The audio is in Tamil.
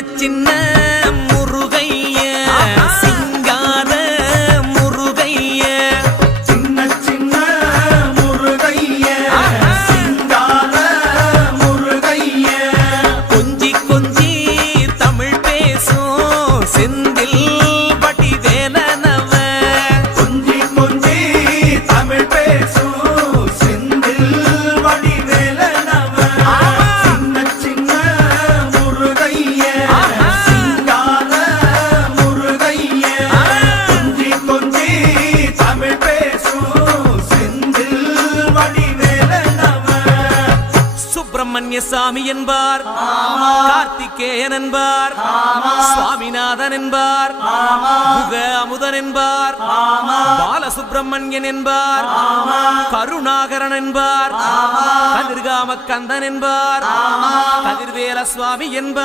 சின்ன முருகைய சிங்கார முருகைய சின்ன சின்ன முருகைய சிங்கார முருகைய கொஞ்சி கொஞ்சி தமிழ் பேசும் செந்தில் வடிவேலனவ கொஞ்சி கொஞ்சி தமிழ் பேசும் செந்தில் வடிவேலனவ சின்ன சின்ன முருகைய சிங்கார முருகைய கொஞ்சி கொஞ்சி தமிழ் பேசும் செந்தில் வடிவேலனவ சுப்பிரமணிய சாமி என்பார், கார்த்திகேயன் என்பார், சுவாமிநாதன் என்பார், முக அமுதன் என்பார், பாலசுப்பிரமணியன் என்பார், கருணாகரன் என்பார், கதிர்காம கந்தன் என்பார், கதிர்வேல சுவாமி என்பார்.